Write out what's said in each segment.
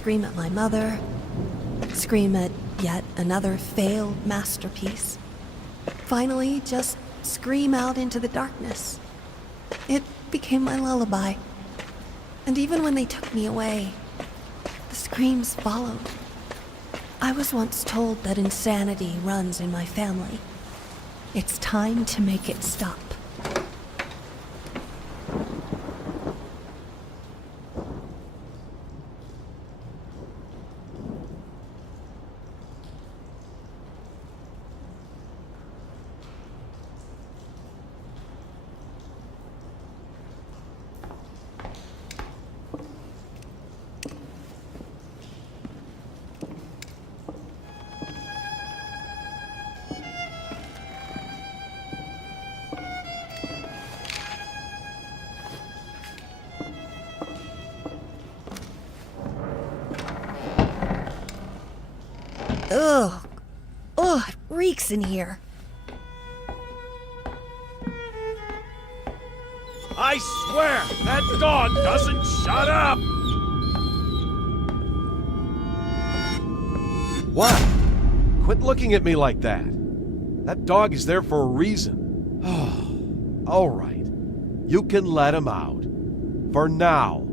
scream at my mother, scream at yet another failed masterpiece. Finally, just scream out into the darkness. It became my lullaby. And even when they took me away, the screams followed. I was once told that insanity runs in my family. It's time to make it stop. Ugh. Ugh, it reeks in here. I swear, that dog doesn't shut up! What? Quit looking at me like that. That dog is there for a reason. Oh, all right. You can let him out. For now.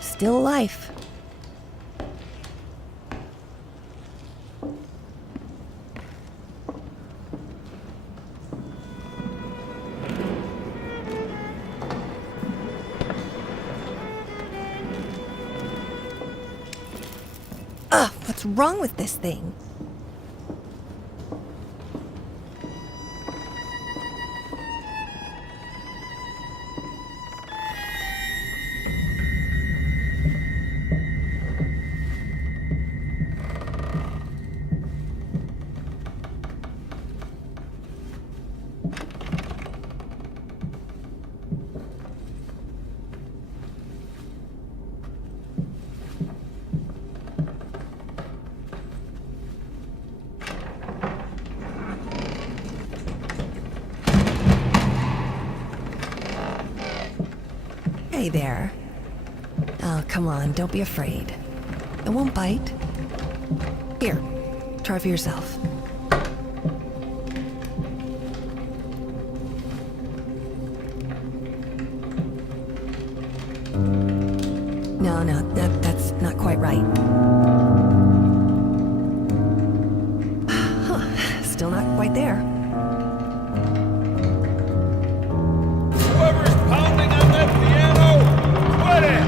Still life. Ugh, what's wrong with this thing? Hey there. Oh, come on, don't be afraid. It won't bite. Here, try for yourself. No, that's not quite right. Huh, still not quite there. Whoever's pounding on that piano, quit it!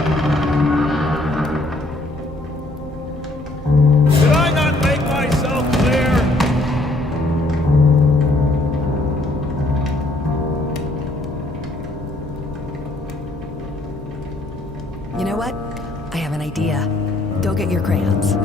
Did I not make myself clear? You know what? I have an idea. Go get your crayons.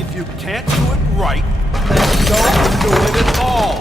If you can't do it right, then don't do it at all!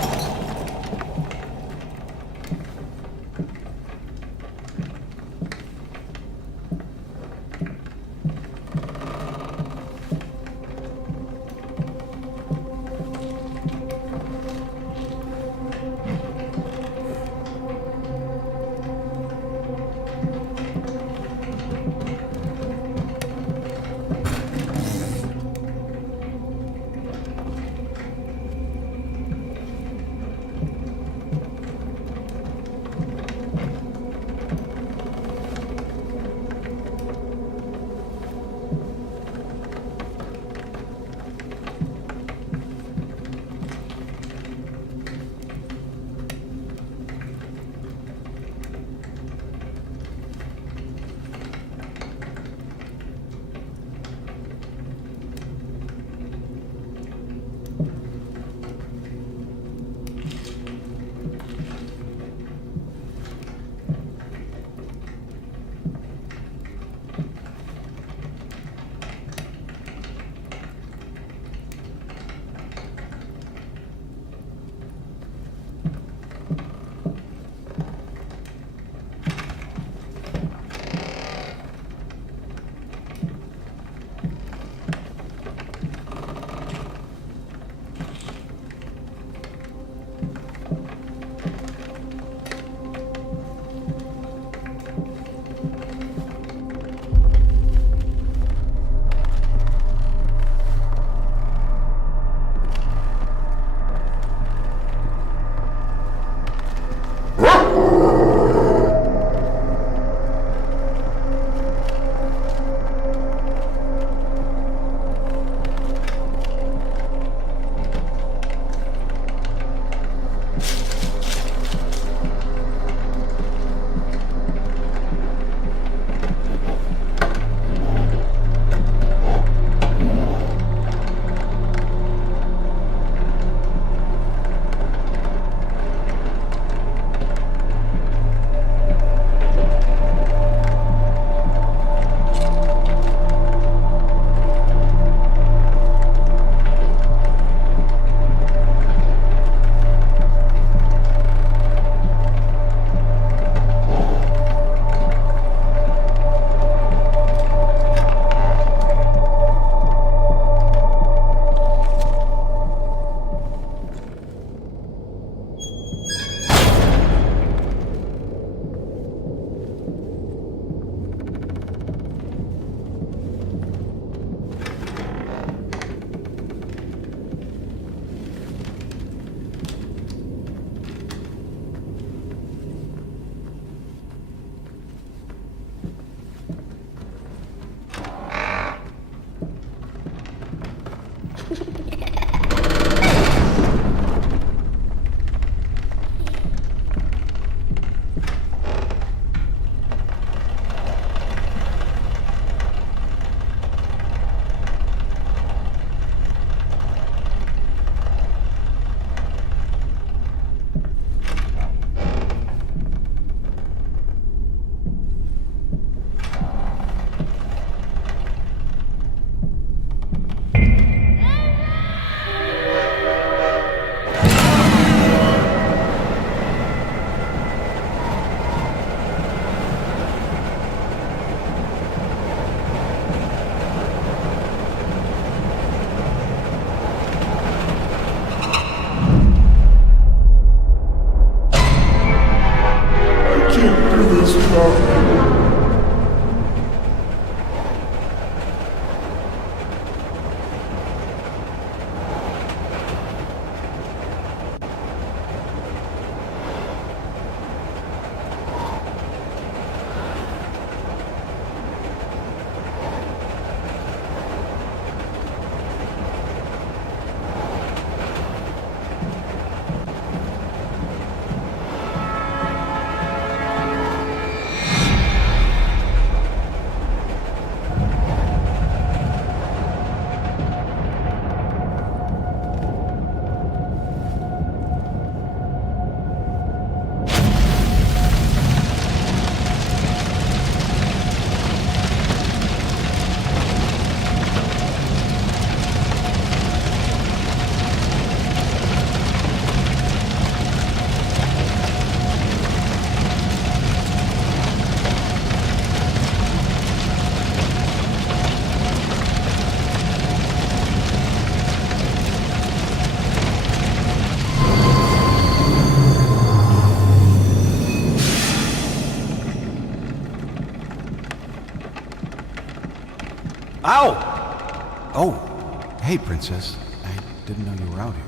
Ow! Oh, hey, Princess. I didn't know you were out here.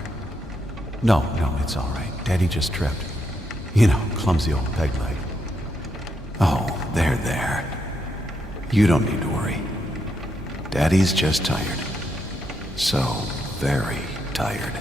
No, it's all right. Daddy just tripped. You know, clumsy old peg leg. Oh, there. You don't need to worry. Daddy's just tired. So very tired.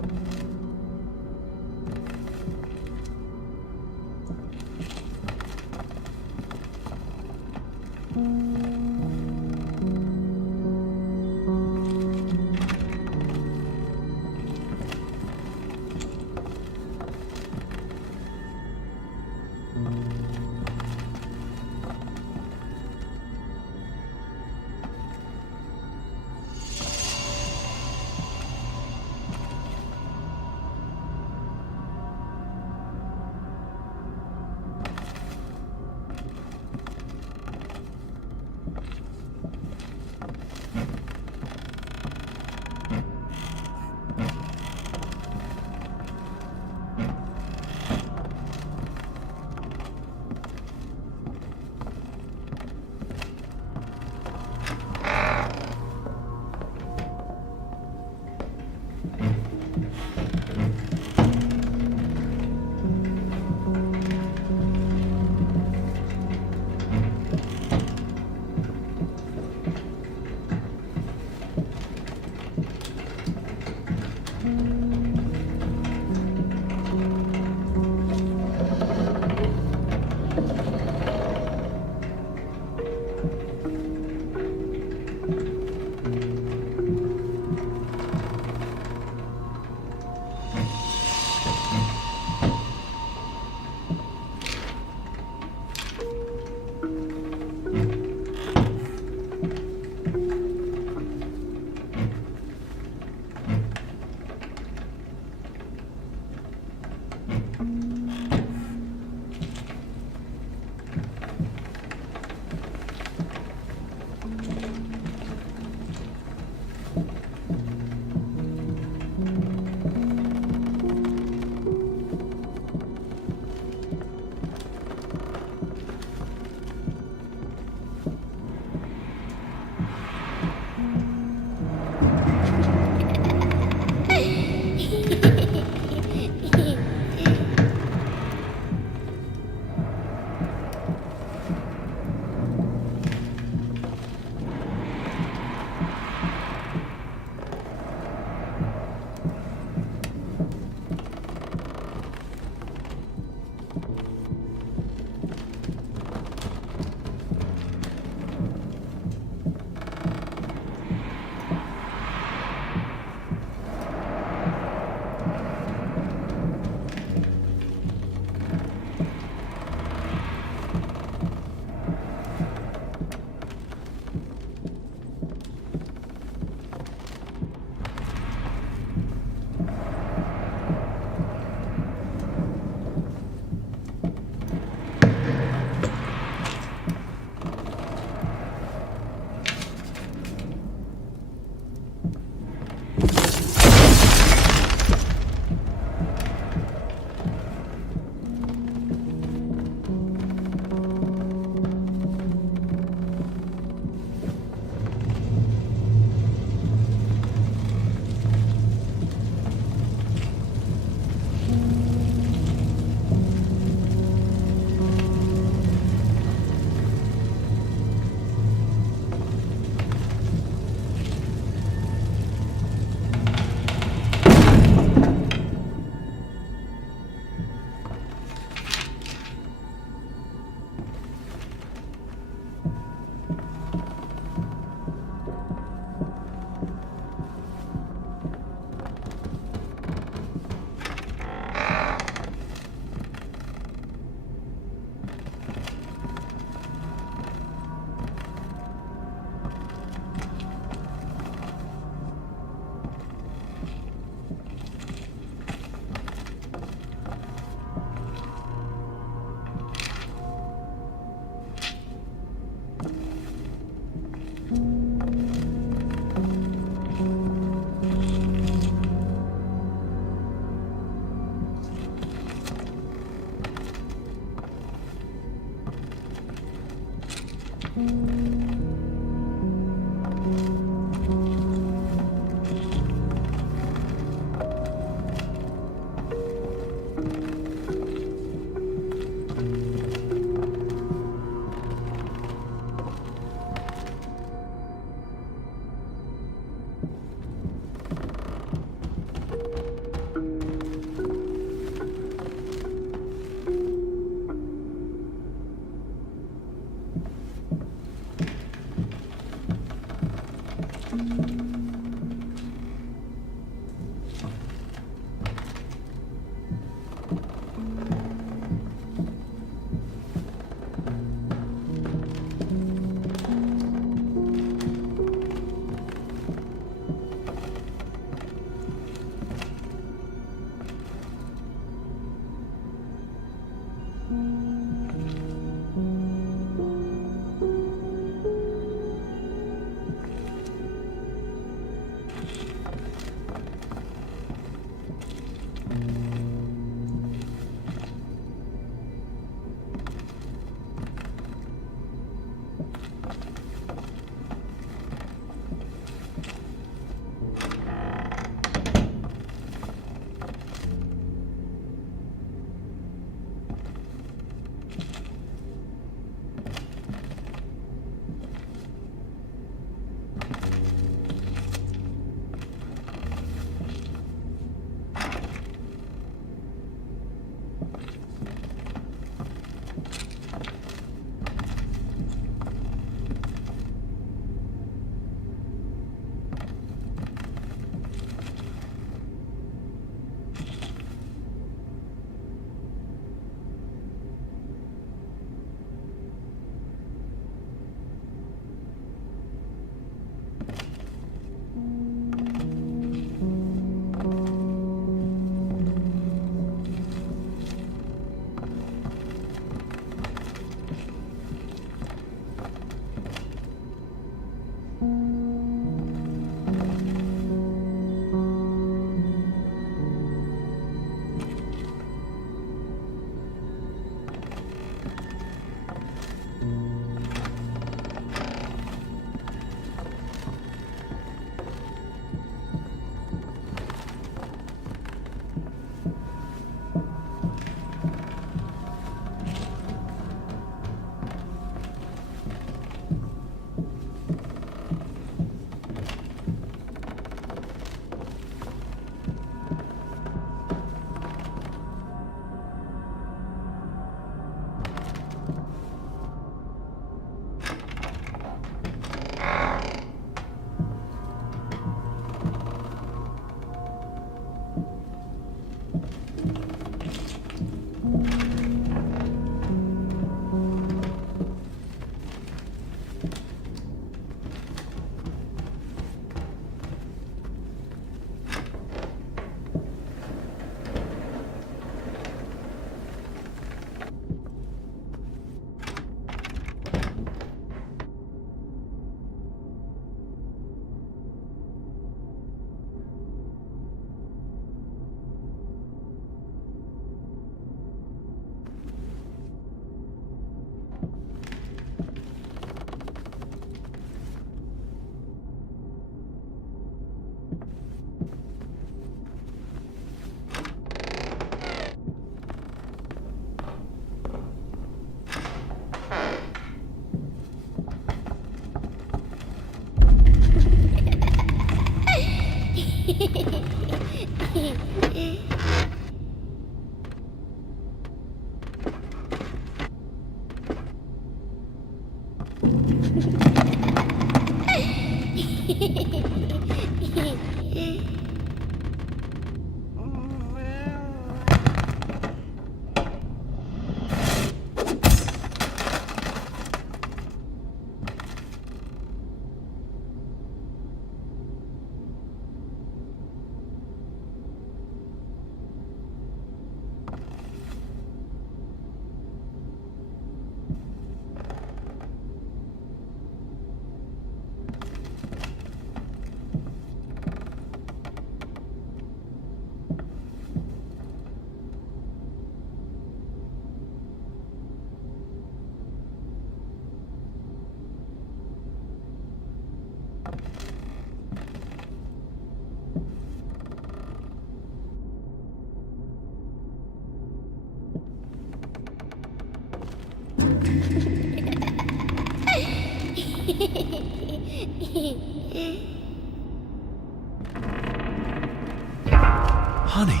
Honey,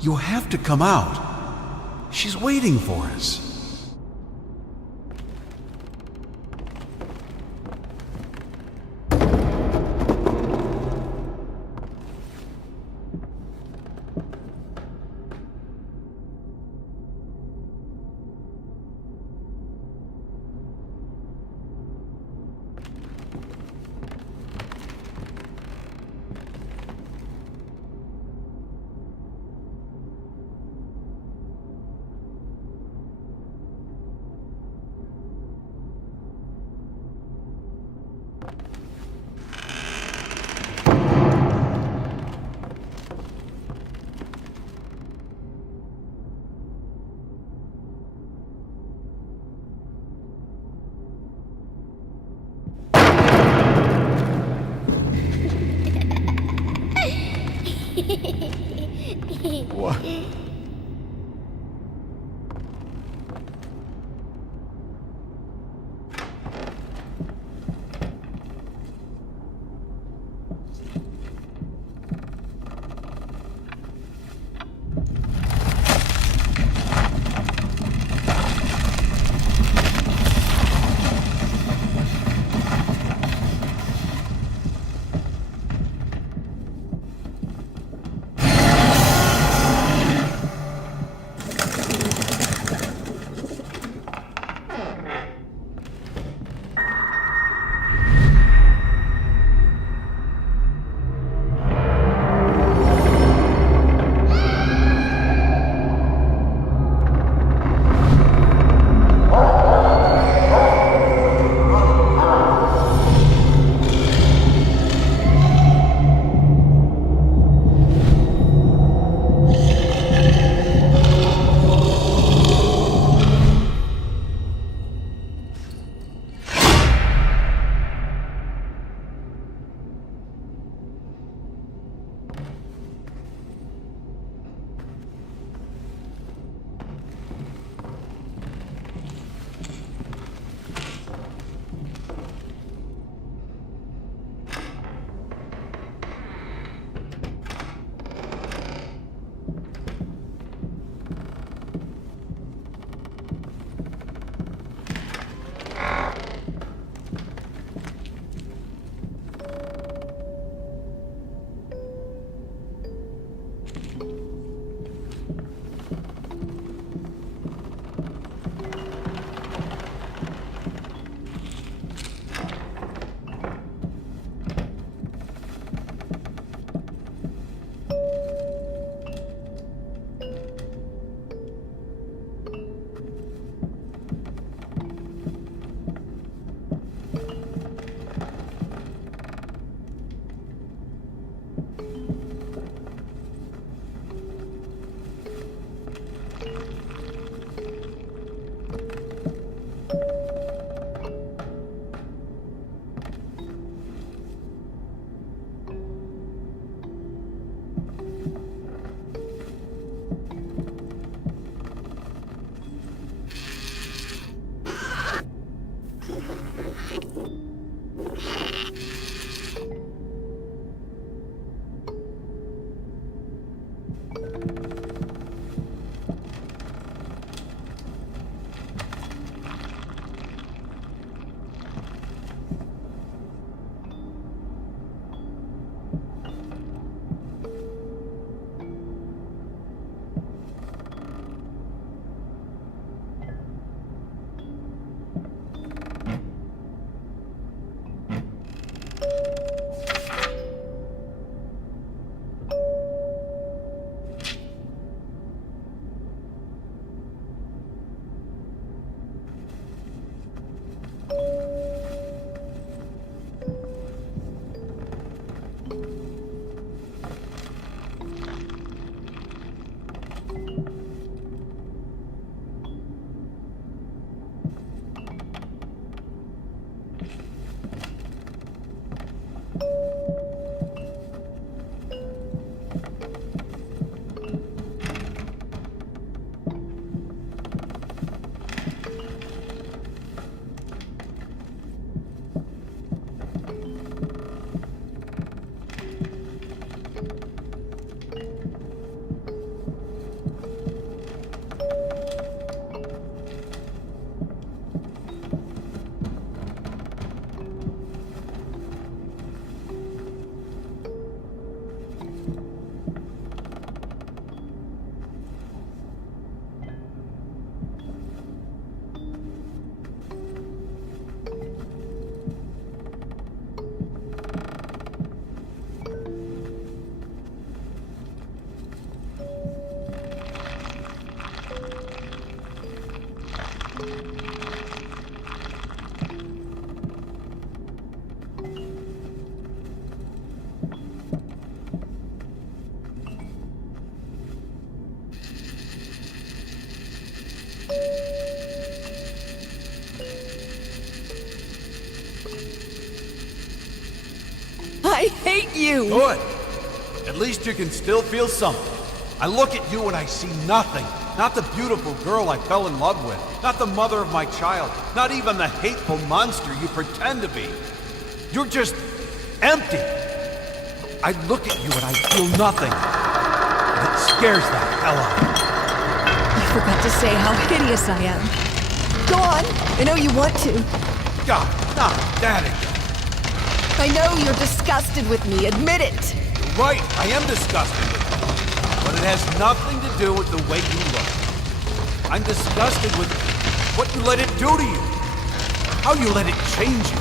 you have to come out. She's waiting for us. What? I hate you! Good. At least you can still feel something. I look at you and I see nothing. Not the beautiful girl I fell in love with. Not the mother of my child. Not even the hateful monster you pretend to be. You're just empty. I look at you and I feel nothing. And it scares the hell out of me. You forgot to say how hideous I am. Go on, I know you want to. God, not that again. I know you're disgusted with me, admit it. You're right, I am disgusted with you. But it has nothing to do with the way you look. I'm disgusted with what you let it do to you. How you let it change you.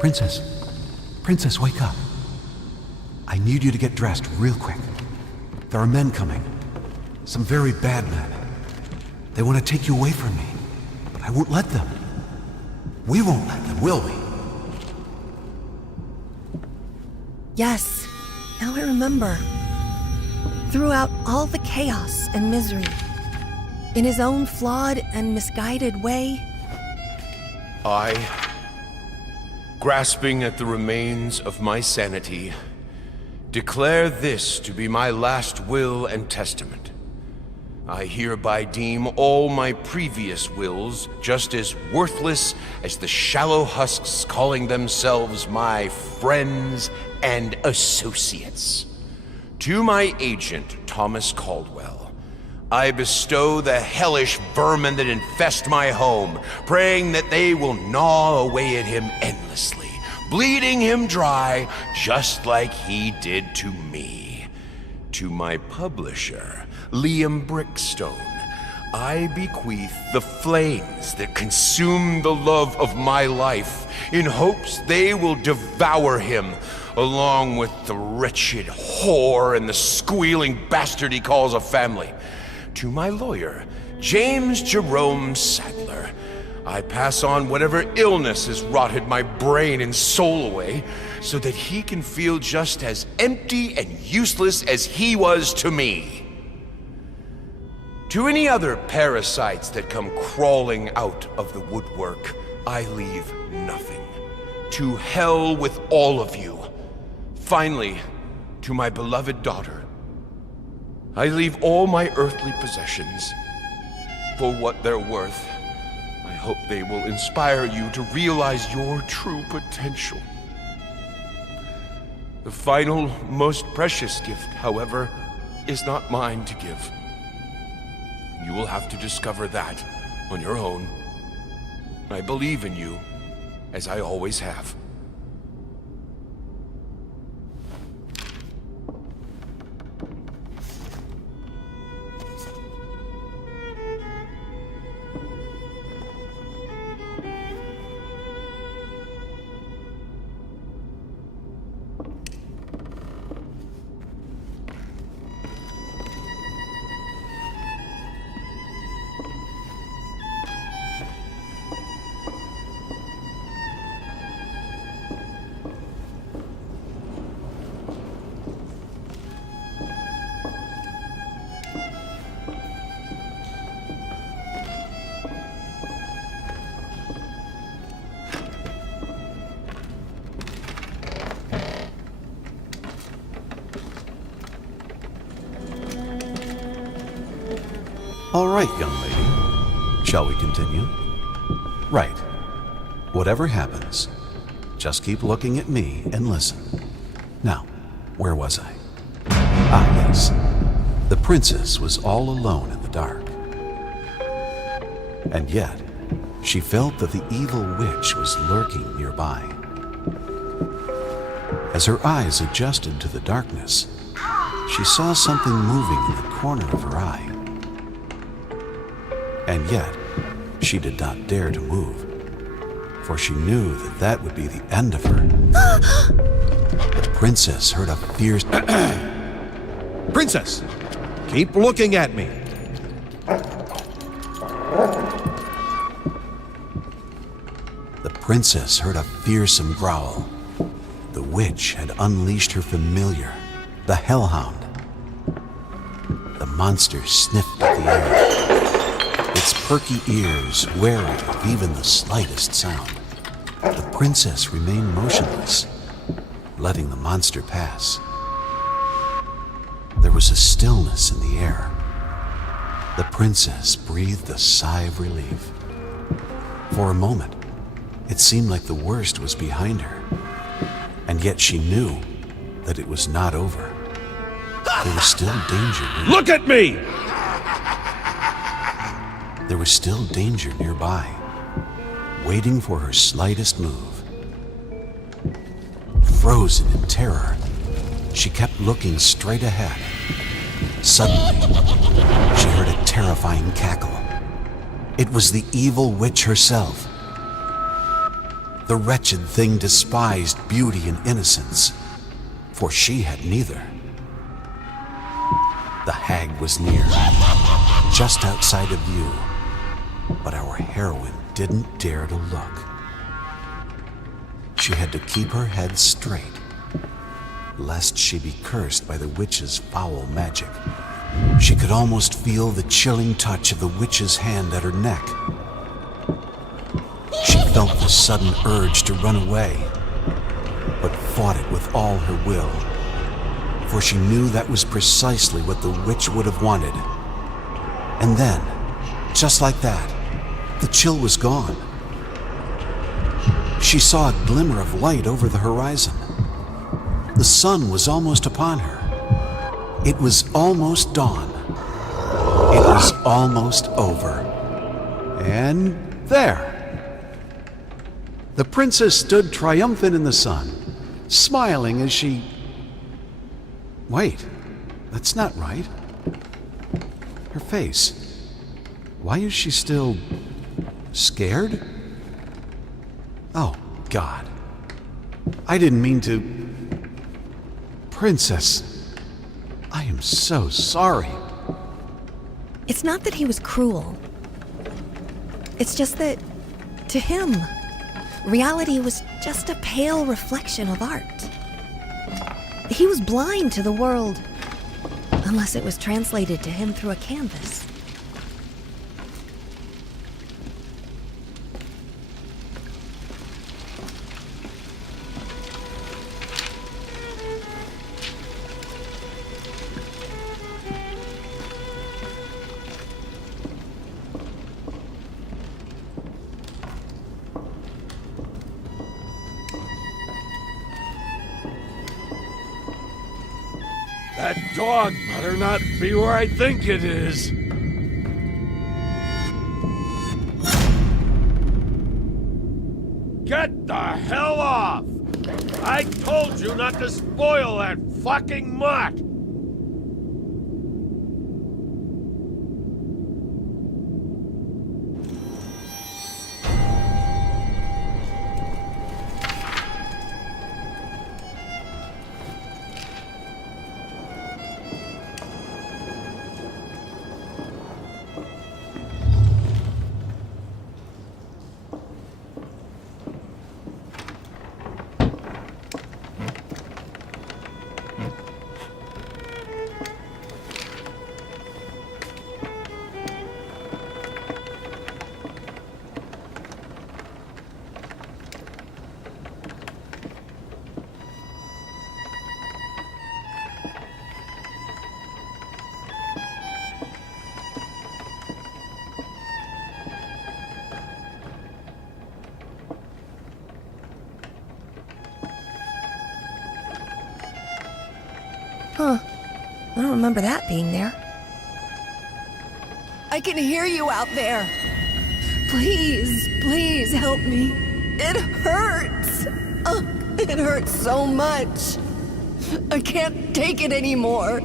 Princess. Princess, wake up. I need you to get dressed real quick. There are men coming. Some very bad men. They want to take you away from me, but I won't let them. We won't let them, will we? Yes, now I remember. Throughout all the chaos and misery, in his own flawed and misguided way, I, grasping at the remains of my sanity, declare this to be my last will and testament. I hereby deem all my previous wills just as worthless as the shallow husks calling themselves my friends and associates. To my agent, Thomas Caldwell, I bestow the hellish vermin that infest my home, praying that they will gnaw away at him endlessly, bleeding him dry just like he did to me. To my publisher, Liam Brickstone, I bequeath the flames that consume the love of my life in hopes they will devour him, along with the wretched whore and the squealing bastard he calls a family. To my lawyer, James Jerome Sadler, I pass on whatever illness has rotted my brain and soul away, so that he can feel just as empty and useless as he was to me. To any other parasites that come crawling out of the woodwork, I leave nothing. To hell with all of you. Finally, to my beloved daughter, I leave all my earthly possessions. For what they're worth, I hope they will inspire you to realize your true potential. The final, most precious gift, however, is not mine to give. You will have to discover that on your own. I believe in you, as I always have. All right, young lady. Shall we continue? Right. Whatever happens, just keep looking at me and listen. Now, where was I? Ah, yes. The princess was all alone in the dark. And yet, she felt that the evil witch was lurking nearby. As her eyes adjusted to the darkness, she saw something moving in the corner of her eye. And yet, she did not dare to move, for she knew that that would be the end of her. The princess heard a fierce... Princess, keep looking at me. The princess heard a fearsome growl. The witch had unleashed her familiar, the hellhound. The monster sniffed at the air, its perky ears wary of even the slightest sound. The princess remained motionless, letting the monster pass. There was a stillness in the air. The princess breathed a sigh of relief. For a moment, it seemed like the worst was behind her, and yet she knew that it was not over. There was still danger. Look at me! There was still danger nearby, waiting for her slightest move. Frozen in terror, she kept looking straight ahead. Suddenly, she heard a terrifying cackle. It was the evil witch herself. The wretched thing despised beauty and innocence, for she had neither. The hag was near, just outside of view, but our heroine didn't dare to look. She had to keep her head straight, lest she be cursed by the witch's foul magic. She could almost feel the chilling touch of the witch's hand at her neck. She felt the sudden urge to run away, but fought it with all her will, for she knew that was precisely what the witch would have wanted. And then, just like that, the chill was gone. She saw a glimmer of light over the horizon. The sun was almost upon her. It was almost dawn. It was almost over. And there. The princess stood triumphant in the sun, smiling as she... Wait, that's not right. Her face. Why is she still... scared? Oh, God. I didn't mean to... Princess, I am so sorry. It's not that he was cruel. It's just that, to him, reality was just a pale reflection of art. He was blind to the world, unless it was translated to him through a canvas. That dog better not be where I think it is. Get the hell off! I told you not to spoil that fucking mutt! Huh. I don't remember that being there. I can hear you out there. Please, please help me. It hurts. Oh, it hurts so much. I can't take it anymore.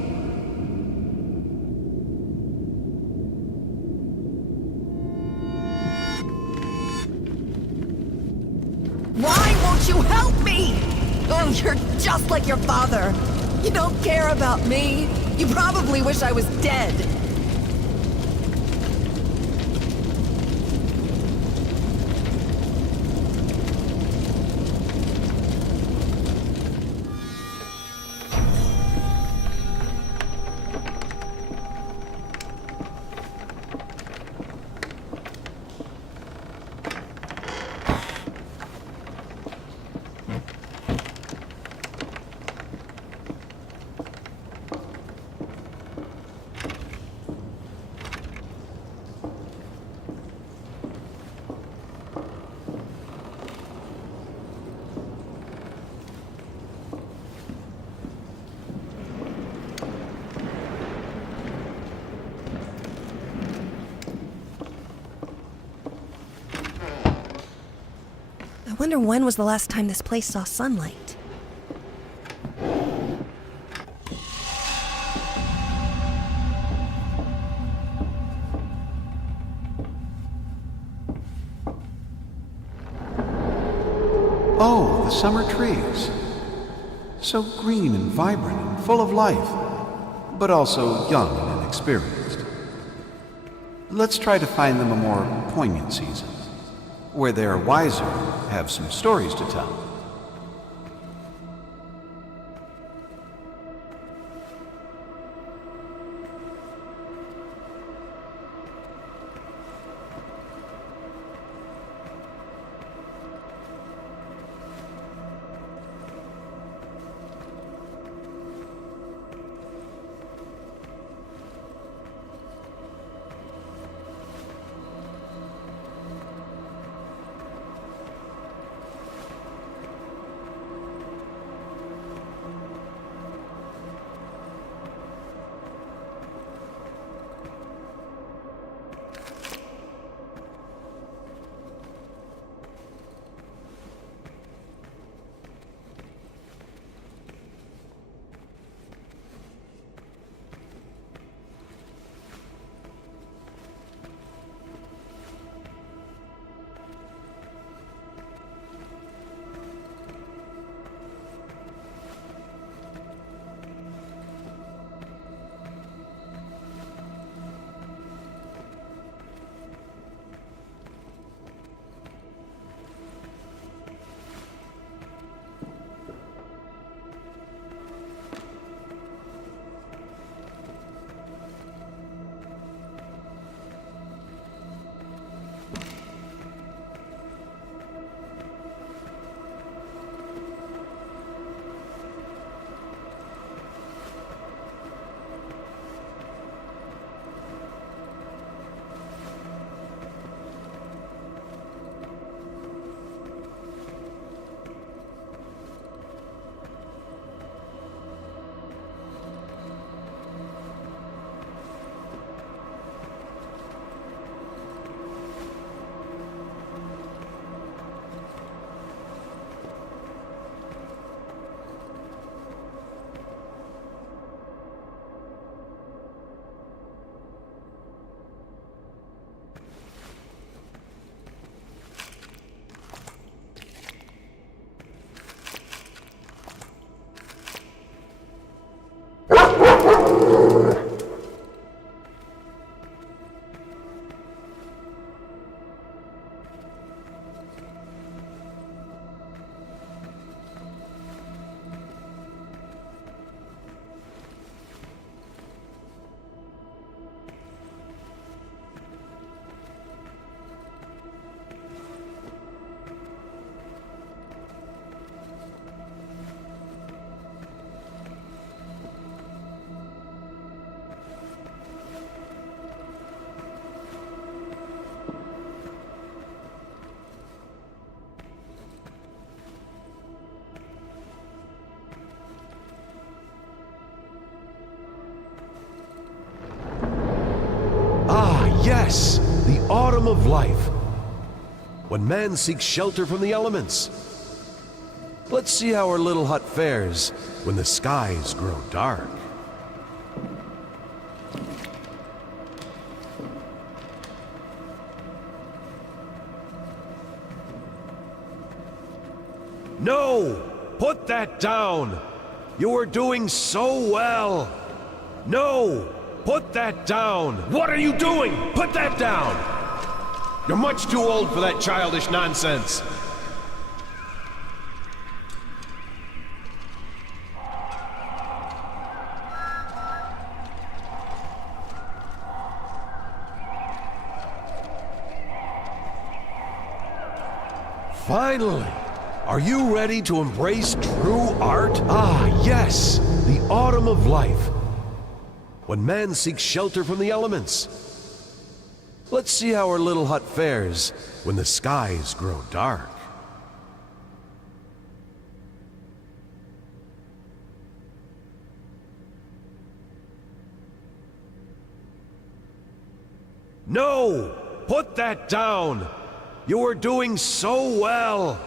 Why won't you help me? Oh, you're just like your father. You don't care about me. You probably wish I was dead. I wonder when was the last time this place saw sunlight? Oh, the summer trees. So green and vibrant and full of life, but also young and inexperienced. Let's try to find them a more poignant season, where they're wiser, have some stories to tell. Yes, the autumn of life. when man seeks shelter from the elements. Let's see how our little hut fares when the skies grow dark. No! Put that down! You were doing so well! No! Put that down! What are you doing? Put that down! You're much too old for that childish nonsense. Finally! Are you ready to embrace true art? Ah, yes! The autumn of life. When man seeks shelter from the elements. Let's see how our little hut fares when the skies grow dark. No! Put that down! You were doing so well!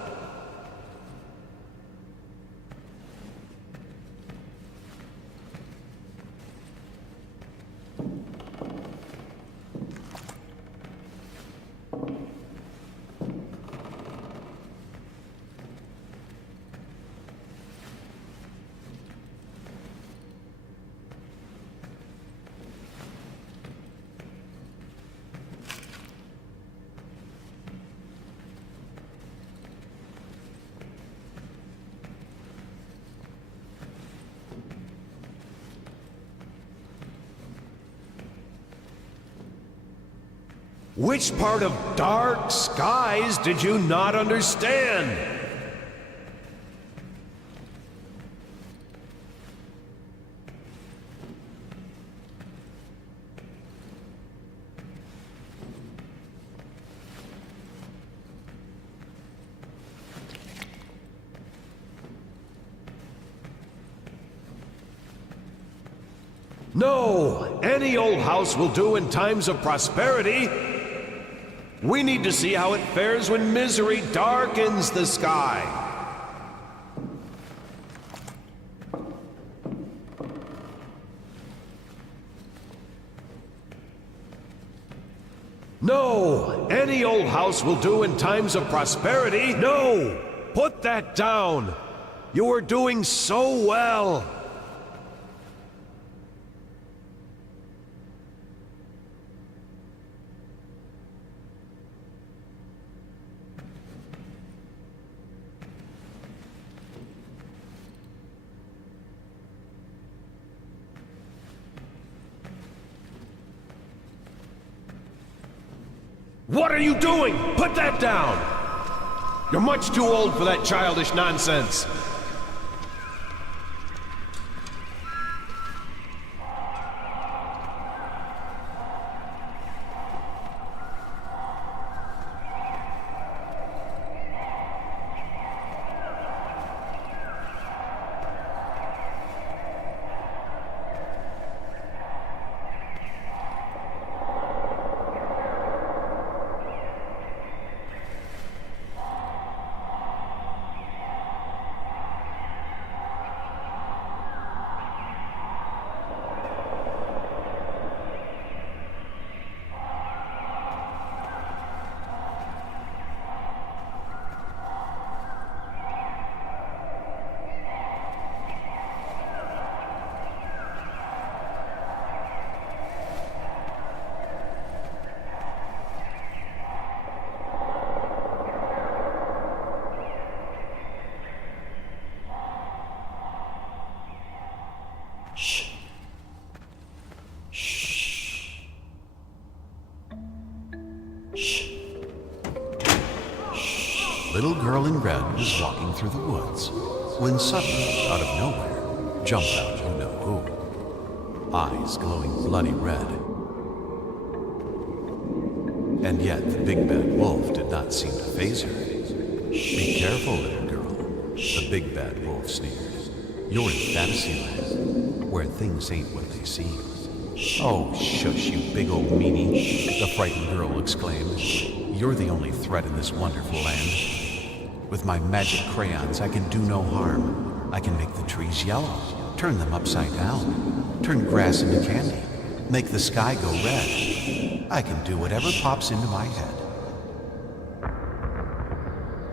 Which part of dark skies did you not understand? No! Any old house will do in times of prosperity. We need to see how it fares when misery darkens the sky. No! Any old house will do in times of prosperity. No! Put that down! You were doing so well! What are you doing? Put that down! You're much too old for that childish nonsense. Little girl in red was walking through the woods when suddenly, out of nowhere, jumped out you know who. Eyes glowing bloody red. And yet the big bad wolf did not seem to faze her. Be careful, little girl, the big bad wolf sneered. You're in fantasy land, where things ain't what they seem. Oh, shush, you big old meanie, the frightened girl exclaimed. You're the only threat in this wonderful land. With my magic crayons, I can do no harm. I can make the trees yellow, turn them upside down, turn grass into candy, make the sky go red. I can do whatever pops into my head.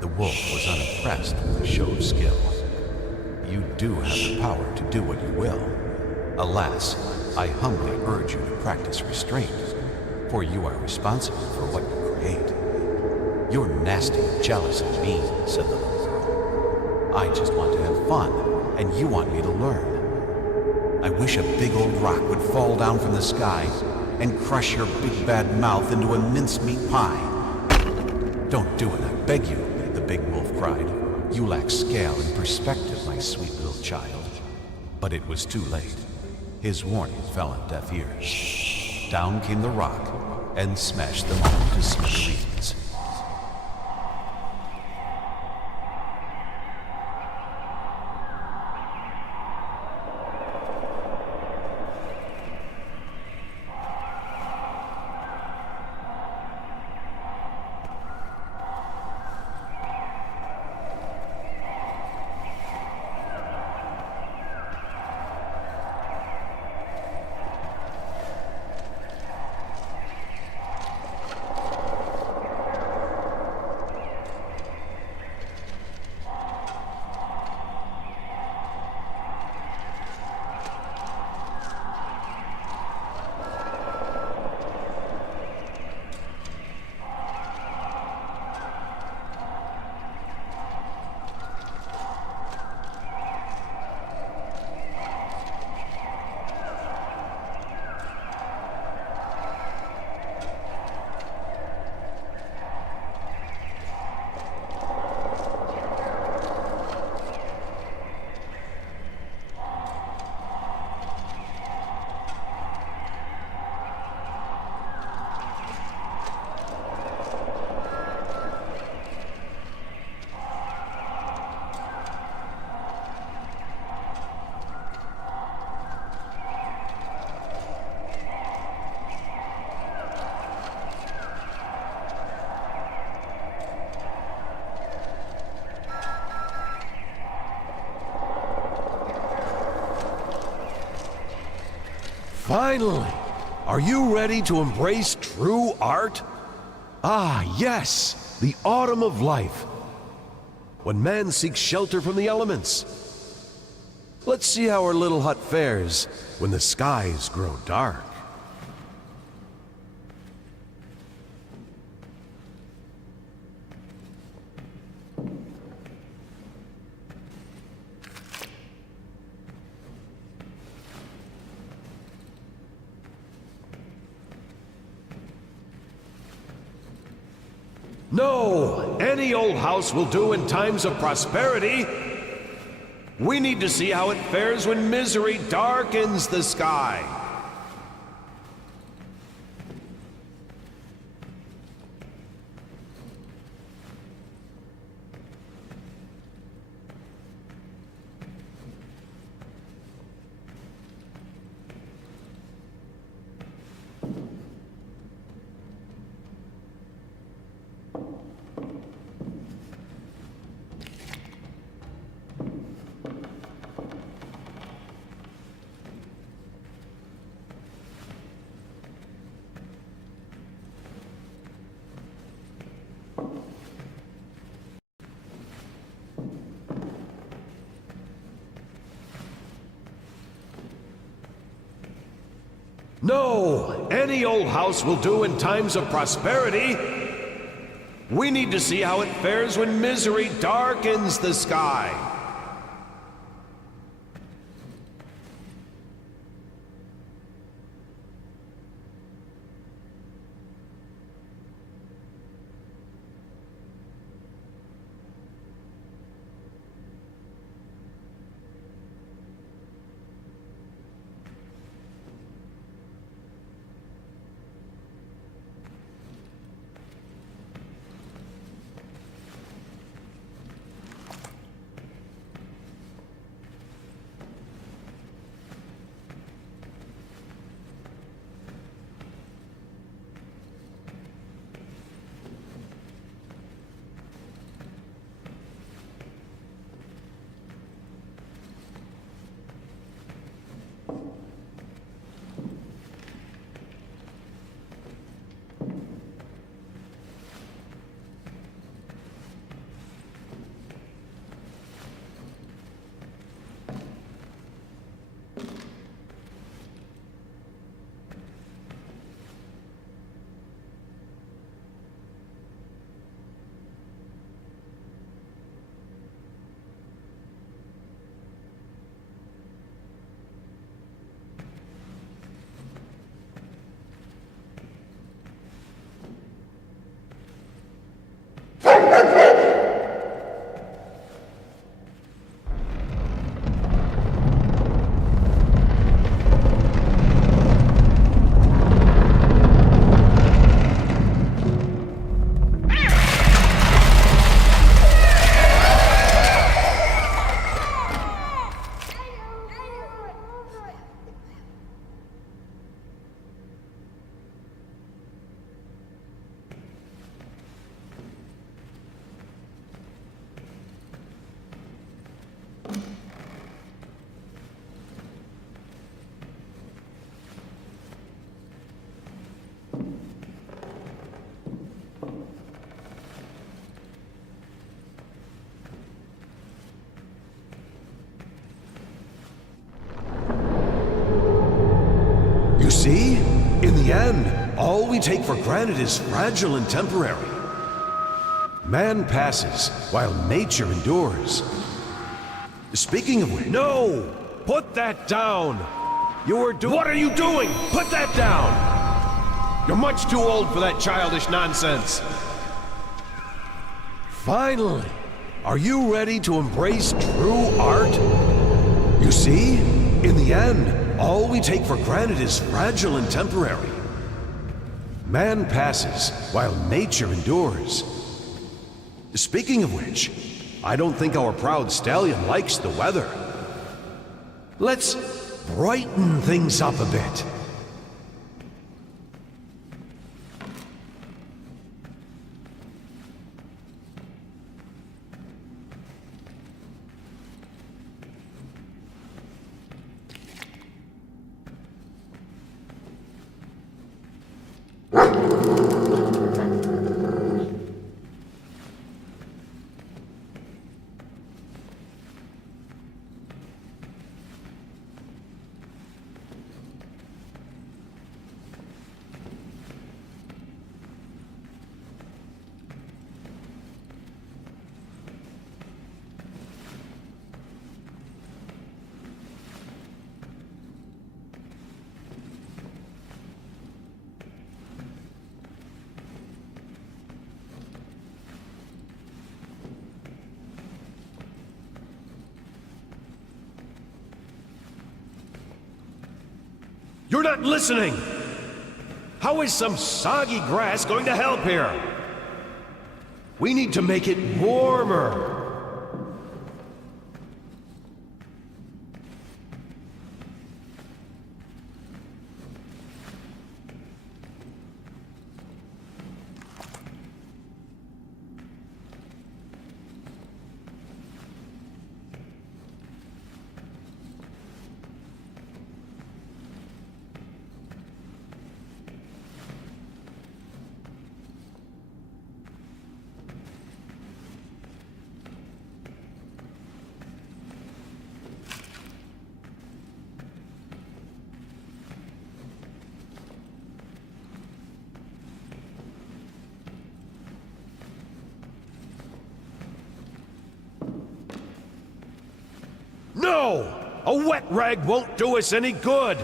The wolf was unimpressed with the show of skill. You do have the power to do what you will. Alas, I humbly urge you to practice restraint, for you are responsible for what you create. You're nasty, jealous, and mean, said the little girl. I just want to have fun, and you want me to learn. I wish a big old rock would fall down from the sky and crush your big bad mouth into a mincemeat pie. Don't do it, I beg you, the big wolf cried. You lack scale and perspective, my sweet little child. But it was too late. His warning fell on deaf ears. Down came the rock and smashed them all to smithereens. Finally! Are you ready to embrace true art? Ah, yes! The autumn of life. When man seeks shelter from the elements. Let's see how our little hut fares when the skies grow dark. No! Any old house will do in times of prosperity. We need to see how it fares when misery darkens the sky. No! Any old house will do in times of prosperity. We need to see how it fares when misery darkens the sky. end, all we take for granted is fragile and temporary. Man passes while nature endures. Speaking of which... No! Put that down! What are you doing? Put that down! You're much too old for that childish nonsense. Finally! Are you ready to embrace true art? You see, in the end, all we take for granted is fragile and temporary. Man passes while nature endures. Speaking of which, I don't think our proud stallion likes the weather. Let's brighten things up a bit. You're not listening! How is some soggy grass going to help here? We need to make it warmer. No! A wet rag won't do us any good!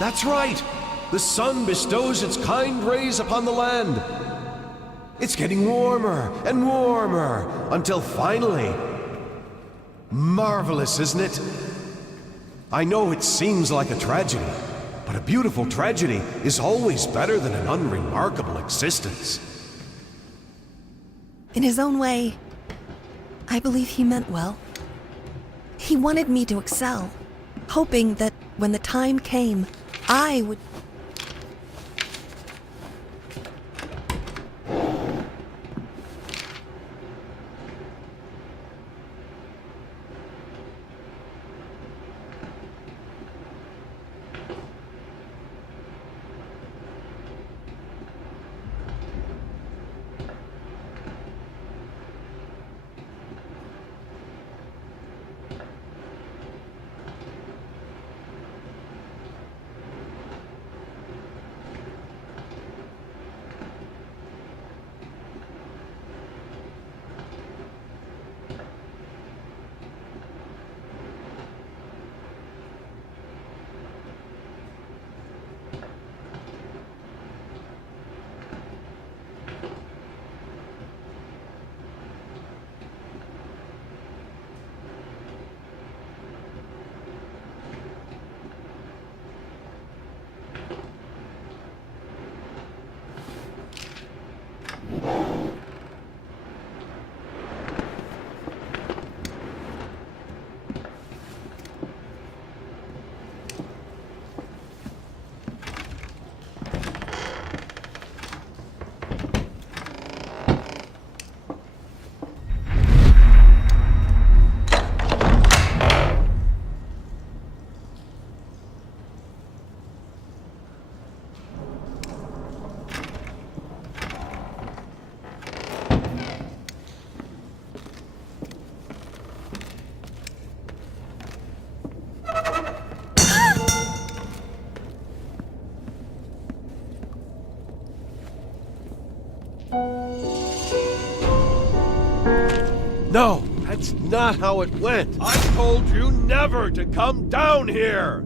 That's right! The sun bestows its kind rays upon the land. It's getting warmer and warmer until finally... Marvelous, isn't it? I know it seems like a tragedy, but a beautiful tragedy is always better than an unremarkable existence. In his own way, I believe he meant well. He wanted me to excel, hoping that when the time came, I would... No, that's not how it went. I told you never to come down here!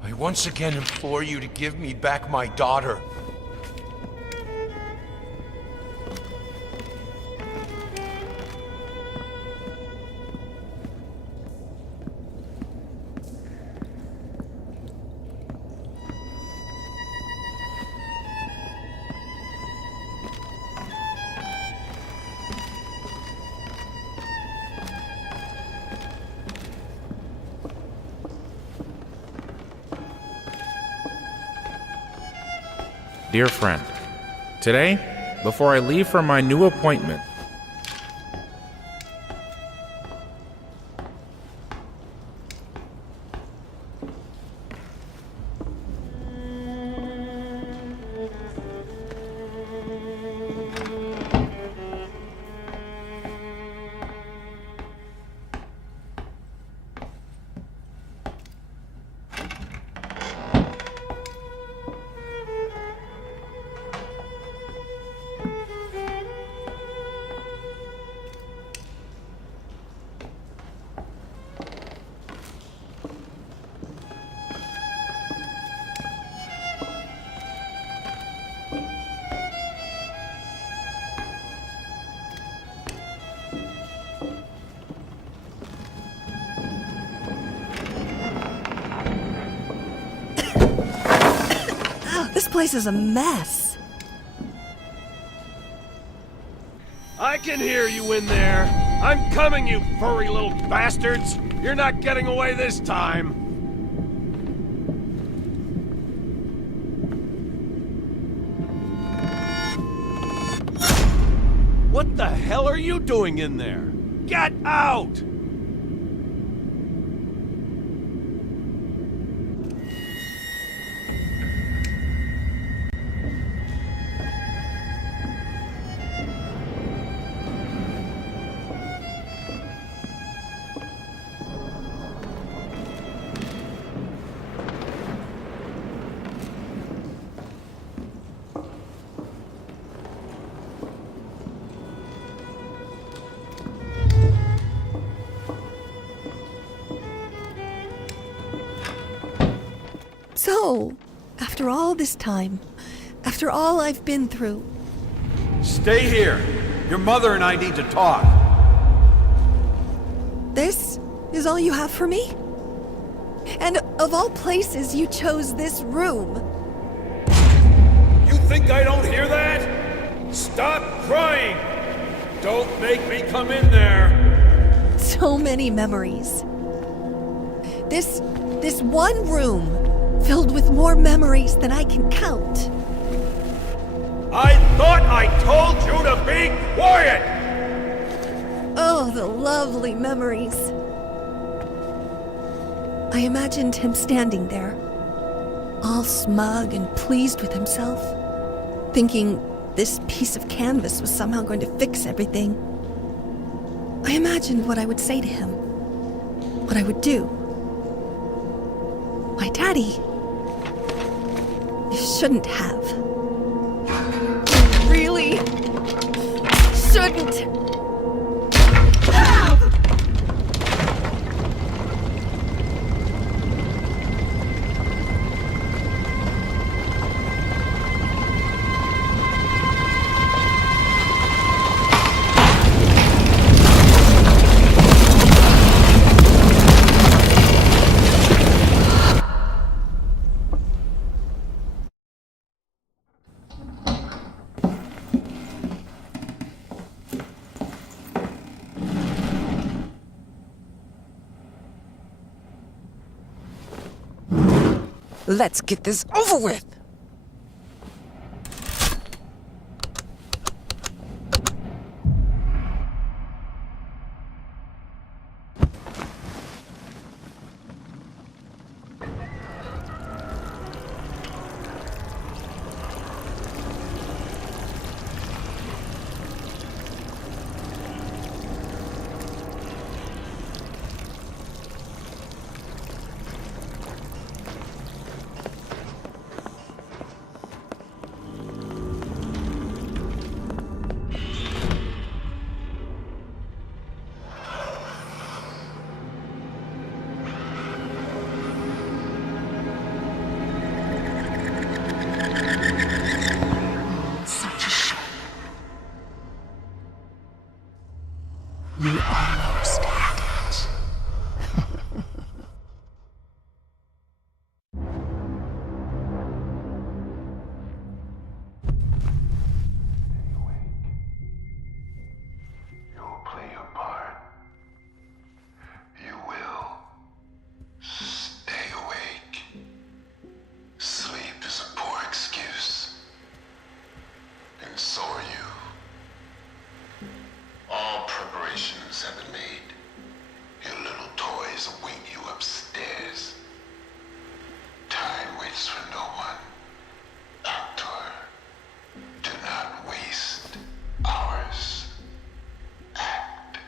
I once again implore you to give me back my daughter. Dear friend, today, before I leave for my new appointment, This place is a mess. I can hear you in there. I'm coming, you furry little bastards. You're not getting away this time. What the hell are you doing in there? Get out! So, after all this time, after all I've been through, Stay here. Your mother and I need to talk. this is all you have for me? And of all places, you chose this room. You think I don't hear that? Stop crying! Don't make me come in there! So many memories. This one room filled with more memories than I can count. I thought I told you to be quiet! Oh, the lovely memories. I imagined him standing there, all smug and pleased with himself, thinking this piece of canvas was somehow going to fix everything. I imagined what I would say to him, what I would do. My daddy, you shouldn't have. You really shouldn't. Let's get this over with! You almost had it. You'll play your part. You will. Stay awake. Sleep is a poor excuse. And so are you. All preparations have been made. Your little toys await you upstairs. Time waits for no one. Actor, do not waste hours. Act.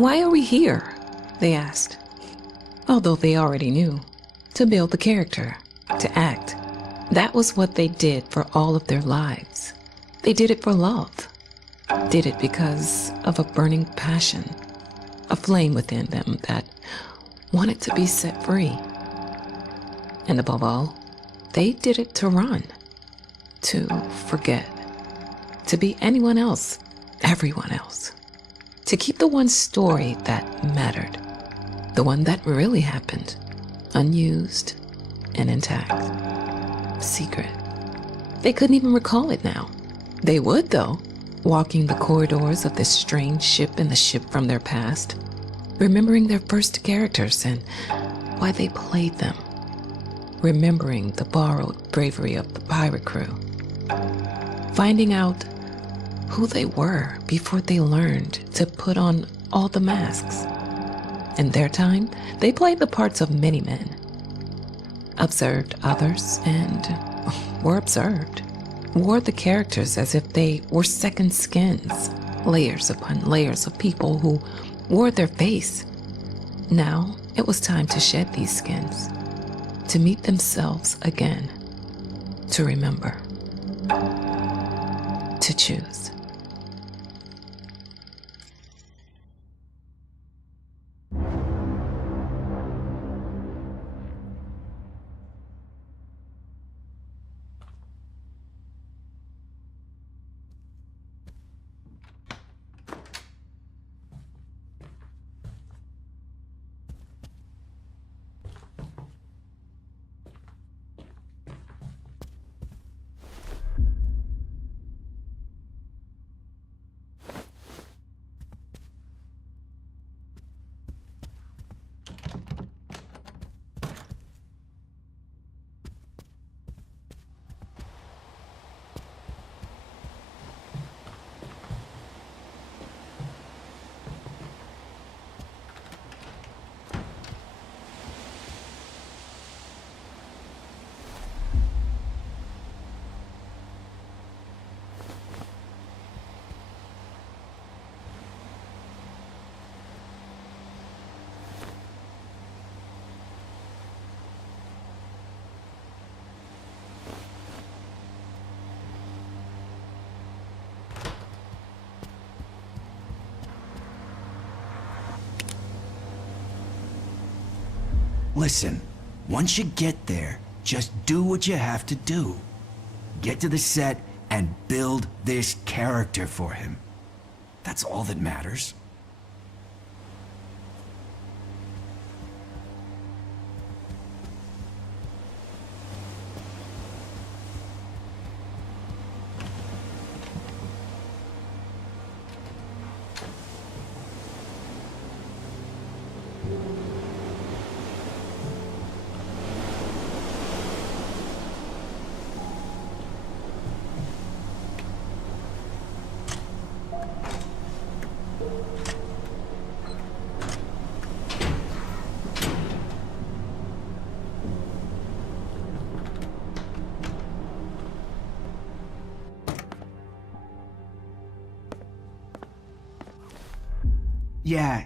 Why are we here? They asked. Although they already knew. To build the character, to act. That was what they did for all of their lives. They did it for love. Did it because of a burning passion, a flame within them that wanted to be set free. And above all, they did it to run, to forget, to be anyone else, everyone else, to keep the one story that mattered, the one that really happened, unused and intact, secret. They couldn't even recall it now. They would, though, walking the corridors of this strange ship in the ship from their past, remembering their first characters and why they played them, remembering the borrowed bravery of the pirate crew, finding out who they were before they learned to put on all the masks. In their time, they played the parts of many men, observed others, and were observed, wore the characters as if they were second skins, layers upon layers of people who wore their face. Now it was time to shed these skins, to meet themselves again, to remember, to choose. Listen, once you get there, just do what you have to do. Get to the set and build this character for him. That's all that matters.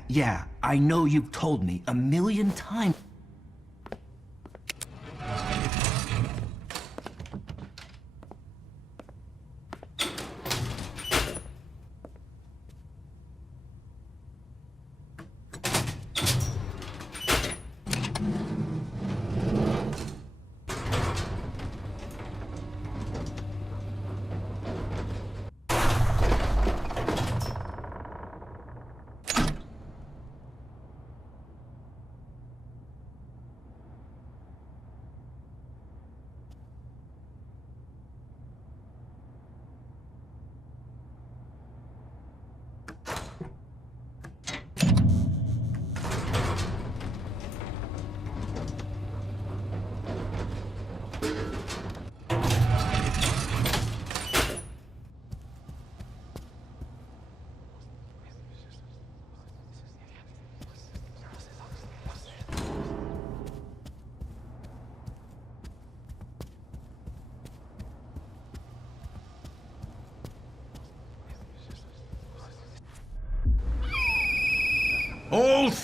Yeah, I know you've told me 1,000,000 times.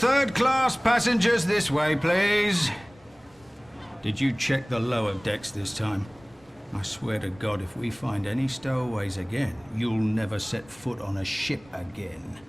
Third-class passengers this way, please. Did you check the lower decks this time? I swear to God, if we find any stowaways again, you'll never set foot on a ship again.